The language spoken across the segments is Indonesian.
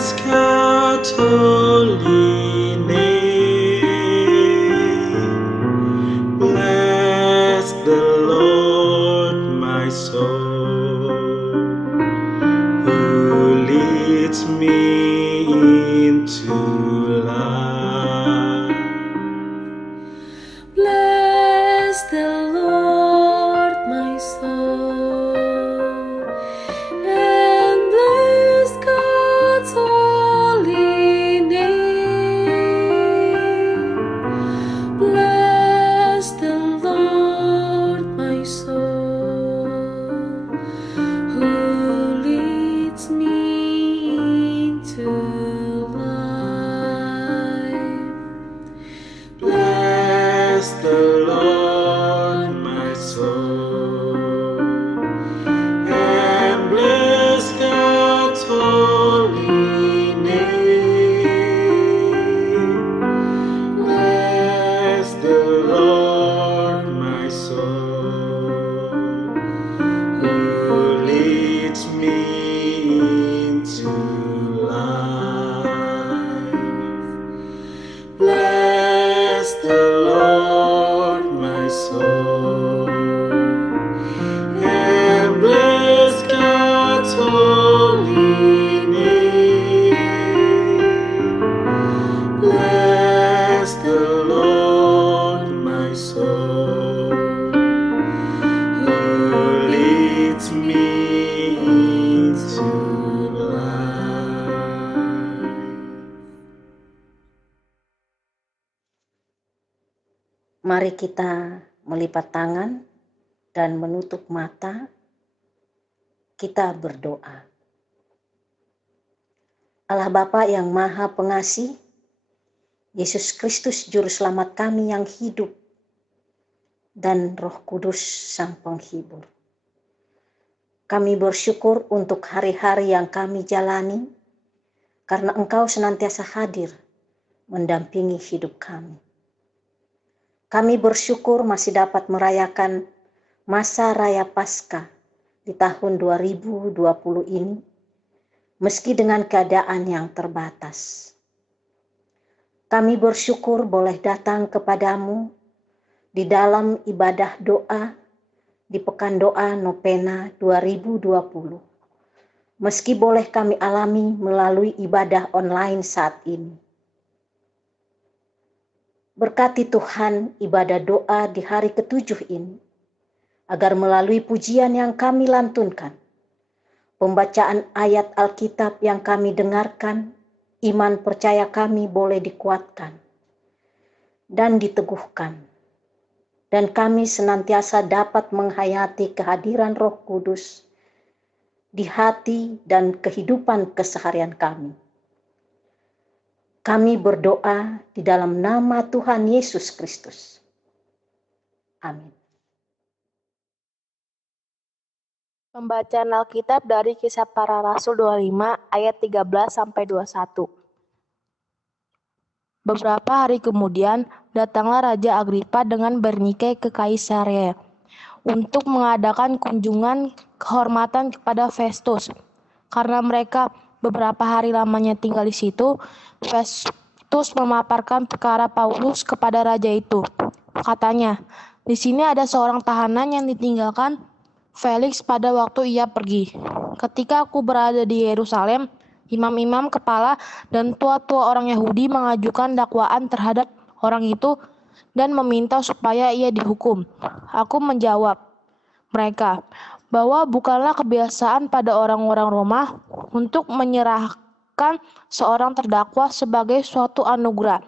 God's holy name. Bless the Lord, my soul, who leads me into life. Bless the Lord, my soul, and bless God's holy name. Bless the Lord, my soul, who leads me into life. Bless the Lord, my soul, and bless God's holy name. Bless the Lord, my soul, who leads me into life. Bless the Lord, my soul, and bless God's holy name. Bless the Lord, my soul, who leads me into life. Mari kita melipat tangan dan menutup mata. Kita berdoa. Allah Bapa yang Maha Pengasih, Yesus Kristus Juru Selamat kami yang hidup, dan Roh Kudus Sang Penghibur. Kami bersyukur untuk hari-hari yang kami jalani, karena Engkau senantiasa hadir mendampingi hidup kami. Kami bersyukur masih dapat merayakan masa raya Paskah di tahun 2020 ini, meski dengan keadaan yang terbatas. Kami bersyukur boleh datang kepadamu di dalam ibadah doa di Pekan Doa Novena 2020. Meski boleh kami alami melalui ibadah online saat ini. Berkati Tuhan ibadah doa di hari ke-7 ini, agar melalui pujian yang kami lantunkan, pembacaan ayat Alkitab yang kami dengarkan, iman percaya kami boleh dikuatkan dan diteguhkan. Dan kami senantiasa dapat menghayati kehadiran Roh Kudus di hati dan kehidupan keseharian kami. Kami berdoa di dalam nama Tuhan Yesus Kristus. Amin. Pembacaan Alkitab dari Kisah Para Rasul 25 ayat 13-21. Beberapa hari kemudian, datanglah Raja Agripa dengan Bernike ke Kaisarea untuk mengadakan kunjungan kehormatan kepada Festus. Karena mereka beberapa hari lamanya tinggal di situ, Festus memaparkan perkara Paulus kepada raja itu. Katanya, di sini ada seorang tahanan yang ditinggalkan Felix pada waktu ia pergi. Ketika aku berada di Yerusalem, imam-imam kepala dan tua-tua orang Yahudi mengajukan dakwaan terhadap orang itu dan meminta supaya ia dihukum. Aku menjawab mereka bahwa bukanlah kebiasaan pada orang-orang Roma untuk menyerahkan seorang terdakwa sebagai suatu anugerah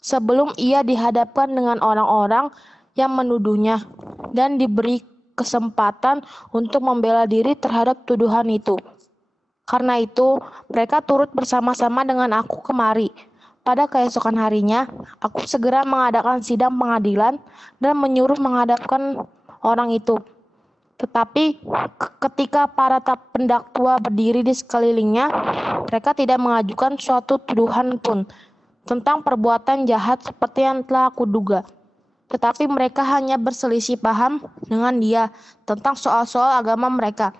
sebelum ia dihadapkan dengan orang-orang yang menuduhnya dan diberi kesempatan untuk membela diri terhadap tuduhan itu. Karena itu, mereka turut bersama-sama dengan aku kemari. Pada keesokan harinya, aku segera mengadakan sidang pengadilan dan menyuruh menghadapkan orang itu. Tetapi ketika para pendakwa berdiri di sekelilingnya, mereka tidak mengajukan suatu tuduhan pun tentang perbuatan jahat seperti yang telah aku duga. Tetapi mereka hanya berselisih paham dengan dia tentang soal-soal agama mereka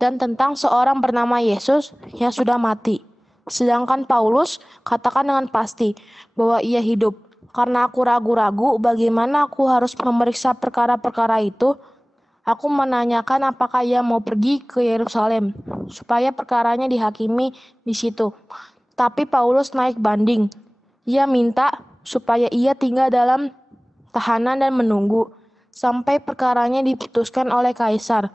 dan tentang seorang bernama Yesus yang sudah mati. Sedangkan Paulus katakan dengan pasti bahwa ia hidup. Karena aku ragu-ragu bagaimana aku harus memeriksa perkara-perkara itu, aku menanyakan apakah ia mau pergi ke Yerusalem supaya perkaranya dihakimi di situ. Tapi Paulus naik banding. Ia minta supaya ia tinggal dalam tahanan dan menunggu sampai perkaranya diputuskan oleh kaisar.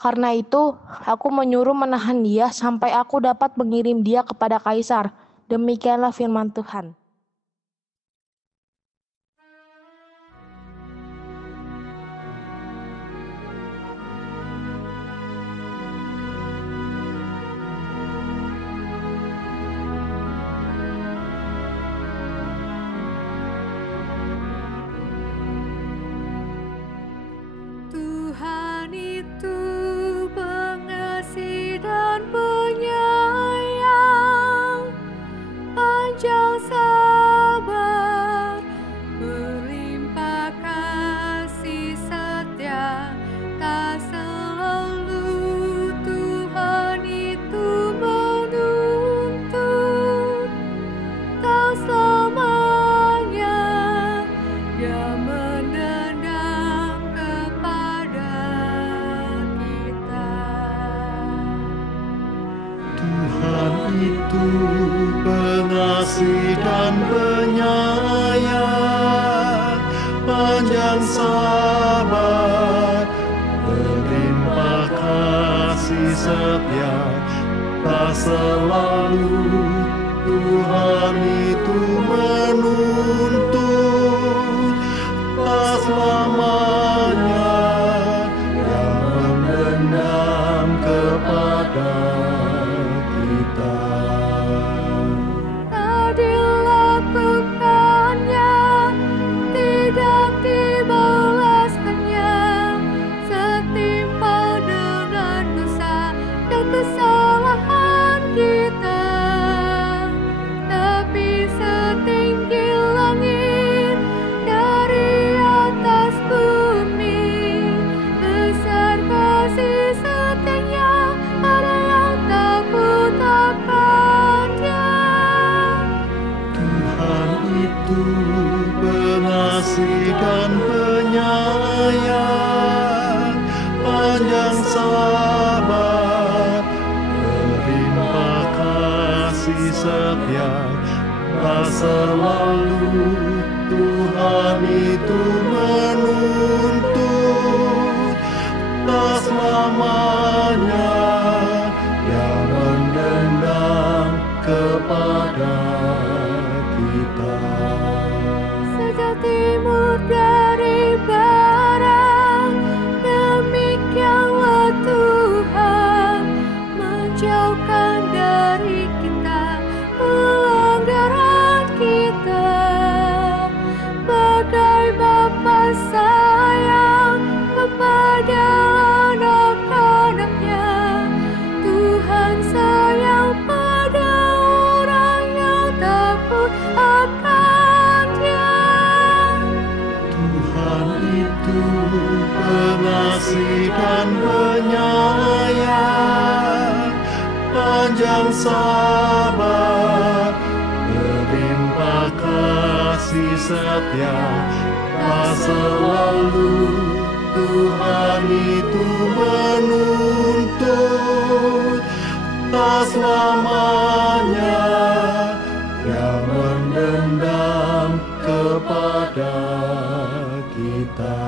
Karena itu, aku menyuruh menahan dia sampai aku dapat mengirim dia kepada kaisar. Demikianlah firman Tuhan. Tuhan itu pengasih dan penyayang, panjang sabar, berlimpah kasih setia, tak selalu Tuhan itu menuntut, tak selamanya Dia menendam kepada kita. Tuhan itu pengasih dan penyayang, panjang sabar, berlimpah kasih setia, tak selalu Tuhan itu menuntut, tak selamanya Dia menendam kepada kita. Tak dilakukannya, tidak dibalaskannya, setimpal dengan dosa dan kesalahan kita. Tapi setinggi langit dari atas bumi, besar kasih setianya, ada yang takut akan Dia. Tuhan itu pengasih dan penyayang, panjang sabar, berlimpah kasih setia, tak selalu Tuhan itu menuntut, tak selamanya Dia mendendam kepada kita. Sejak timur dari barat, demikianlah Tuhan menjauhkan dari kita pelanggaran kita. Bagai Bapa sayang kepada anak-anaknya, Tuhan sayang pada orang yang takut akan Dia. Tuhan itu pengasih dan penyayang, panjang sabar, berlimpah kasih setia, tak selalu Tuhan itu menuntut, tak selamanya Dia mendendam kepada kita.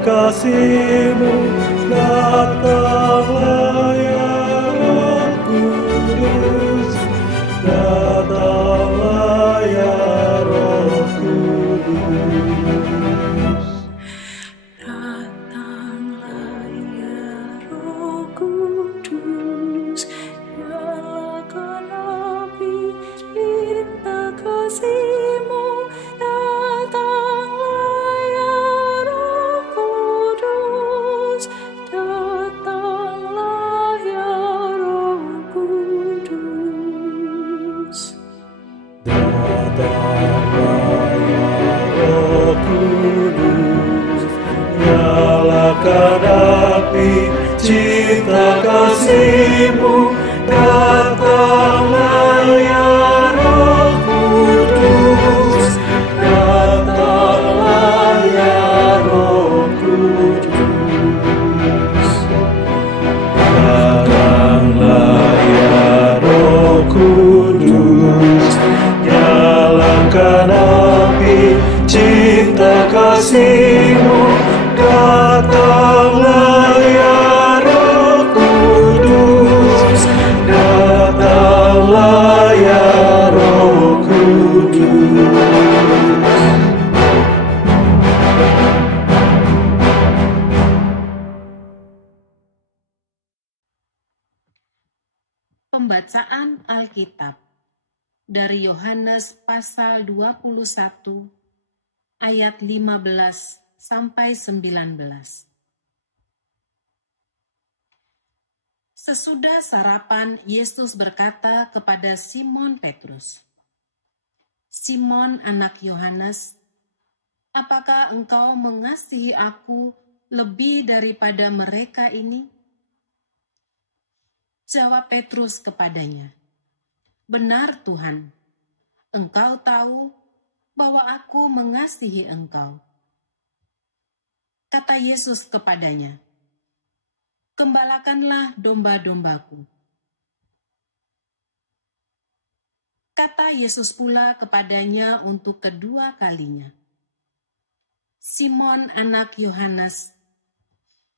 kasih-Mu, datanglah ya Roh Kudus, datanglah ya Roh Kudus. Datanglah ya Roh Kudus, nyalakan api cinta kasih-Mu. Datanglah ya Roh Kudus, datanglah ya Roh Kudus. Datanglah ya Roh Kudus, nyalakan api cinta kasih-Mu. Datanglah ya Roh Kudus, datanglah ya Roh Kudus. Datanglah ya Roh Kudus, nyalakan api cinta kasih-Mu. Datanglah ya Roh Kudus, datanglah ya Roh Kudus. Pembacaan Alkitab dari Yohanes pasal 21 ayat 15 sampai 19. Sesudah sarapan, Yesus berkata kepada Simon Petrus, "Simon anak Yohanes, apakah engkau mengasihi aku lebih daripada mereka ini?" Jawab Petrus kepadanya, "Benar Tuhan, Engkau tahu bahwa aku mengasihi Engkau." Kata Yesus kepadanya, "Gembalakanlah domba-dombaku." Kata Yesus pula kepadanya untuk kedua kalinya, "Simon anak Yohanes,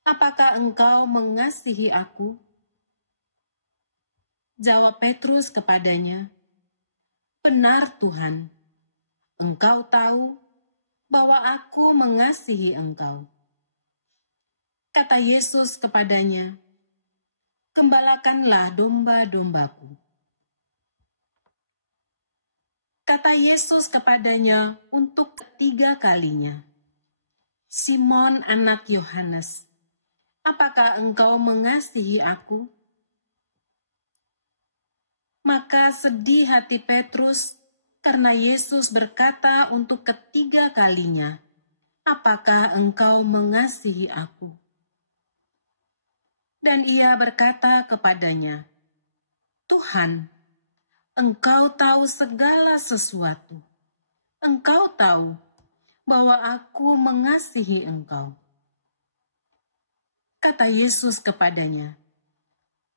apakah engkau mengasihi aku?" Jawab Petrus kepadanya, "Benar Tuhan, Engkau tahu bahwa aku mengasihi Engkau." Kata Yesus kepadanya, "Gembalakanlah domba-dombaku." Kata Yesus kepadanya untuk ketiga kalinya, "Simon anak Yohanes, apakah engkau mengasihi aku?" Maka sedih hati Petrus karena Yesus berkata untuk ketiga kalinya, "Apakah engkau mengasihi aku?" Dan ia berkata kepadanya, "Tuhan, Engkau tahu segala sesuatu. Engkau tahu bahwa aku mengasihi Engkau." Kata Yesus kepadanya,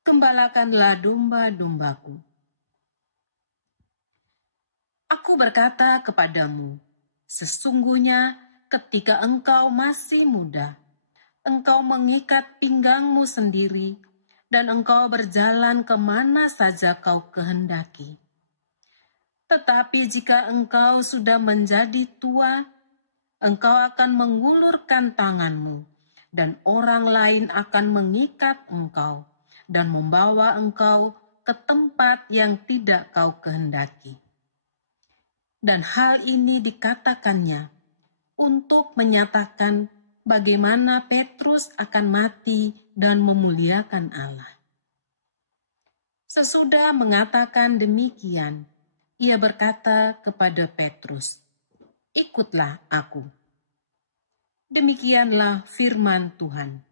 "Gembalakanlah domba-dombaku. Aku berkata kepadamu, sesungguhnya ketika engkau masih muda, engkau mengikat pinggangmu sendiri, dan engkau berjalan kemana saja kau kehendaki. Tetapi jika engkau sudah menjadi tua, engkau akan mengulurkan tanganmu, dan orang lain akan mengikat engkau, dan membawa engkau ke tempat yang tidak kau kehendaki." Dan hal ini dikatakannya untuk menyatakan bagaimana Petrus akan mati dan memuliakan Allah. Sesudah mengatakan demikian, ia berkata kepada Petrus, "Ikutlah aku." Demikianlah firman Tuhan.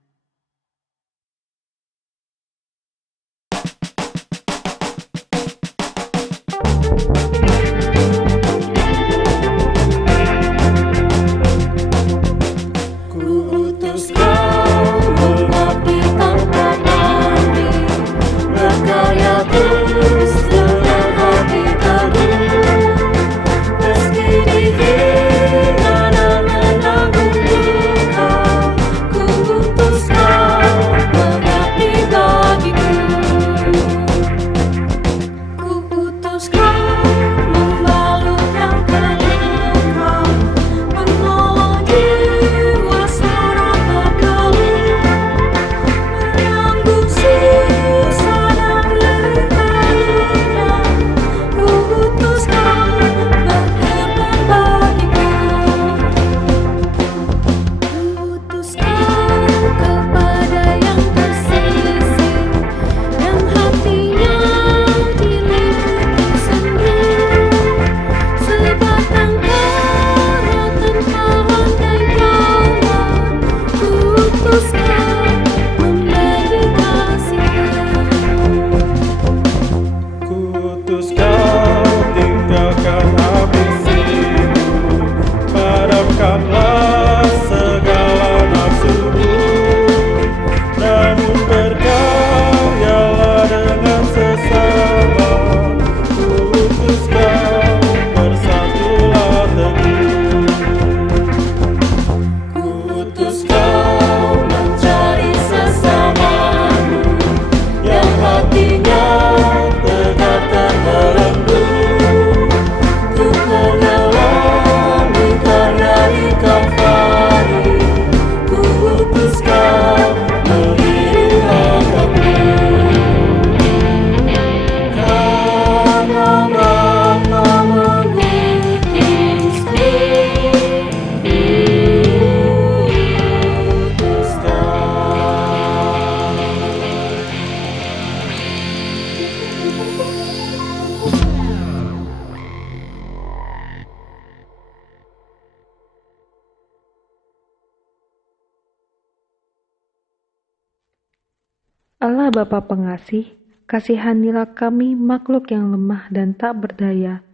Allah Bapa pengasih, kasihanilah kami makhluk yang lemah dan tak berdaya.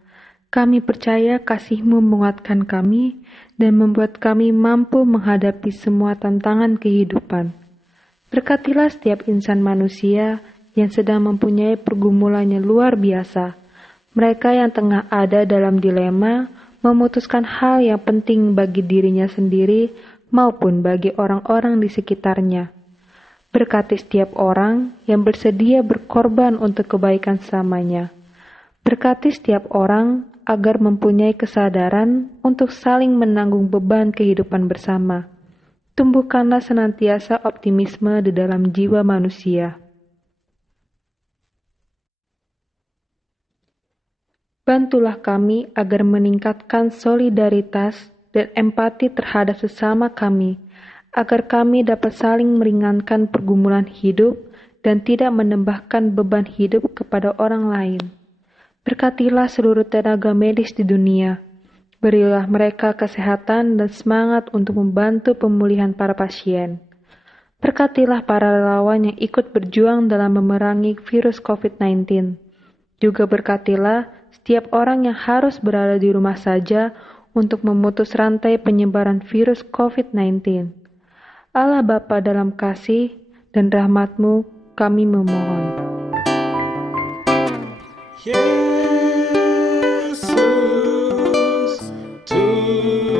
Kami percaya kasih-Mu menguatkan kami dan membuat kami mampu menghadapi semua tantangan kehidupan. Berkatilah setiap insan manusia yang sedang mempunyai pergumulannya luar biasa. Mereka yang tengah ada dalam dilema, memutuskan hal yang penting bagi dirinya sendiri maupun bagi orang-orang di sekitarnya. Berkati setiap orang yang bersedia berkorban untuk kebaikan sesamanya. Berkati setiap orang agar mempunyai kesadaran untuk saling menanggung beban kehidupan bersama. Tumbuhkanlah senantiasa optimisme di dalam jiwa manusia. Bantulah kami agar meningkatkan solidaritas dan empati terhadap sesama kami, agar kami dapat saling meringankan pergumulan hidup dan tidak menambahkan beban hidup kepada orang lain. Berkatilah seluruh tenaga medis di dunia. Berilah mereka kesehatan dan semangat untuk membantu pemulihan para pasien. Berkatilah para relawan yang ikut berjuang dalam memerangi virus COVID-19. Juga berkatilah setiap orang yang harus berada di rumah saja untuk memutus rantai penyebaran virus COVID-19. Allah Bapa dalam kasih dan rahmat-Mu kami memohon. Yesus Tuhan,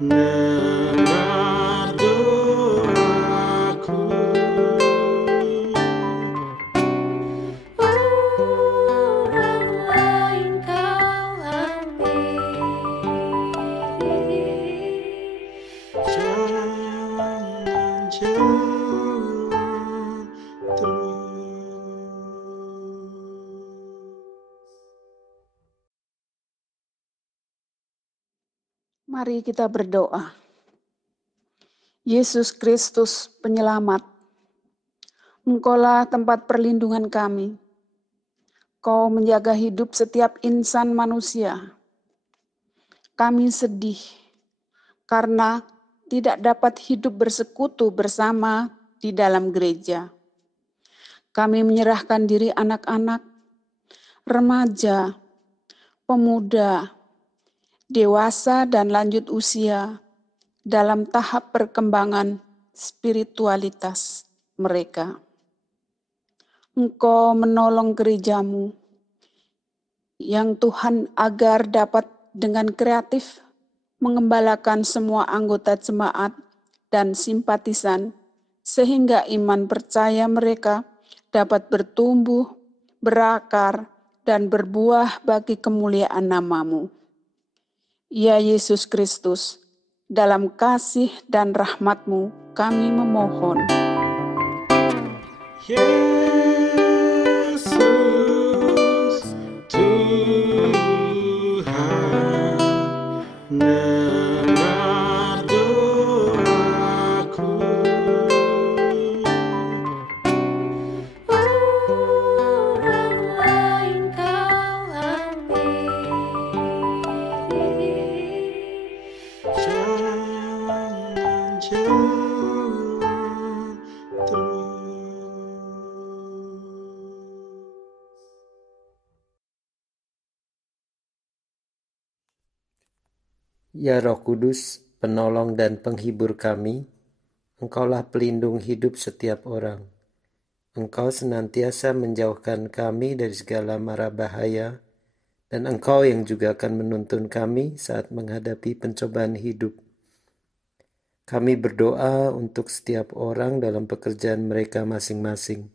dengar doaku. Orang lain kau ambil, Jangan jalan terus. Mari kita berdoa. Yesus Kristus penyelamat, Engkaulah tempat perlindungan kami. Kau menjaga hidup setiap insan manusia. Kami sedih karena tidak dapat hidup bersekutu bersama di dalam gereja. Kami menyerahkan diri anak-anak, remaja, pemuda, dewasa dan lanjut usia dalam tahap perkembangan spiritualitas mereka. Engkau menolong gerejamu yang Tuhan agar dapat dengan kreatif mengembalakan semua anggota jemaat dan simpatisan sehingga iman percaya mereka dapat bertumbuh, berakar, dan berbuah bagi kemuliaan nama-Mu. Ya Yesus Kristus, dalam kasih dan rahmat-Mu kami memohon. Yesus Tuhan, dengar doaku. orang lain kau ambil, Jangan jalan terus. Ya Roh Kudus, penolong dan penghibur kami, Engkaulah pelindung hidup setiap orang. Engkau senantiasa menjauhkan kami dari segala mara bahaya, dan Engkau yang juga akan menuntun kami saat menghadapi pencobaan hidup. Kami berdoa untuk setiap orang dalam pekerjaan mereka masing-masing.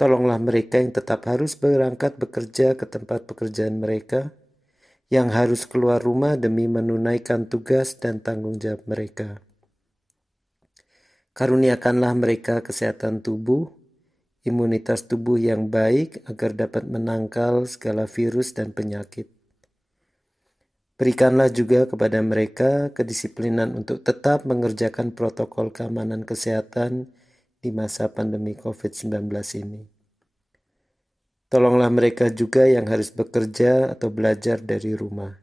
Tolonglah mereka yang tetap harus berangkat bekerja ke tempat pekerjaan mereka, yang harus keluar rumah demi menunaikan tugas dan tanggung jawab mereka. Karuniakanlah mereka kesehatan tubuh, imunitas tubuh yang baik agar dapat menangkal segala virus dan penyakit. Berikanlah juga kepada mereka kedisiplinan untuk tetap mengerjakan protokol keamanan kesehatan di masa pandemi COVID-19 ini. Tolonglah mereka juga yang harus bekerja atau belajar dari rumah.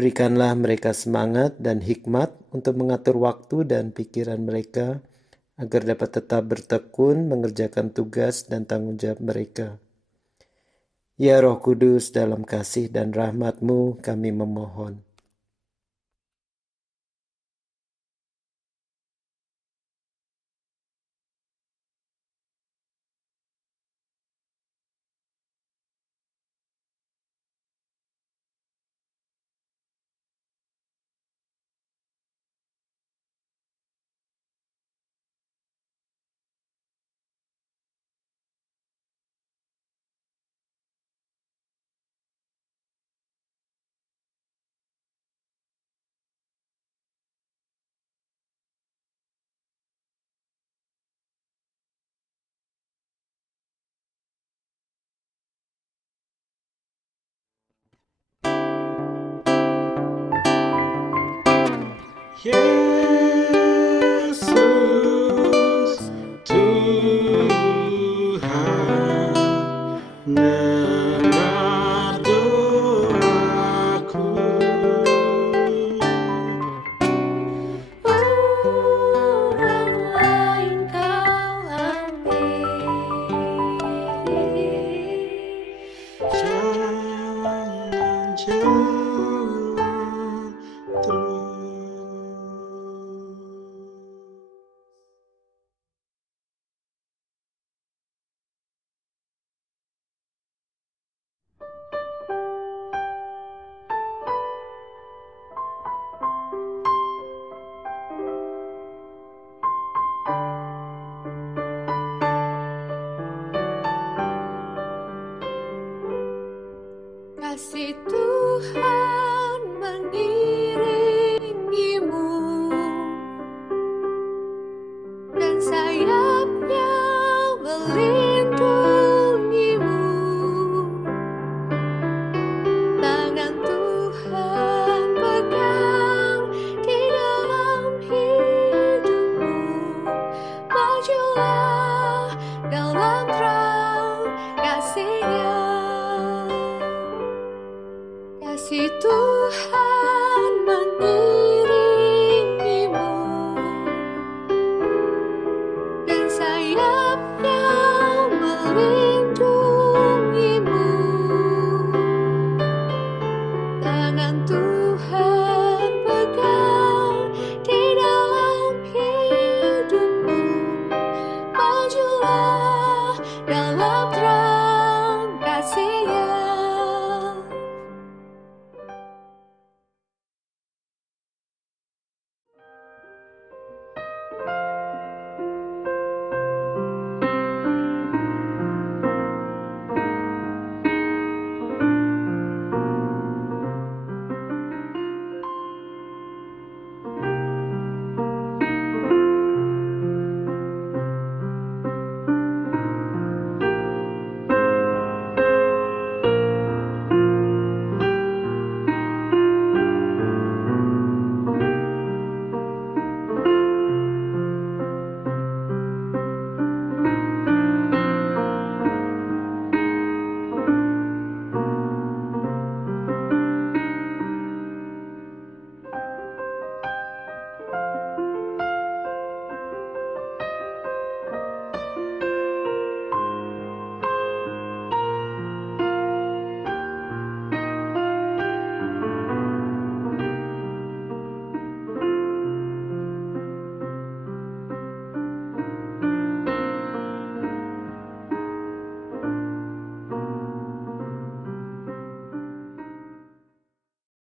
Berikanlah mereka semangat dan hikmat untuk mengatur waktu dan pikiran mereka, agar dapat tetap bertekun mengerjakan tugas dan tanggung jawab mereka. Ya Roh Kudus, dalam kasih dan rahmat-Mu kami memohon. Yesus Tuhan, dengar doaku. Orang lain kau ambil, Jangan jalan terus. kasih Tuhan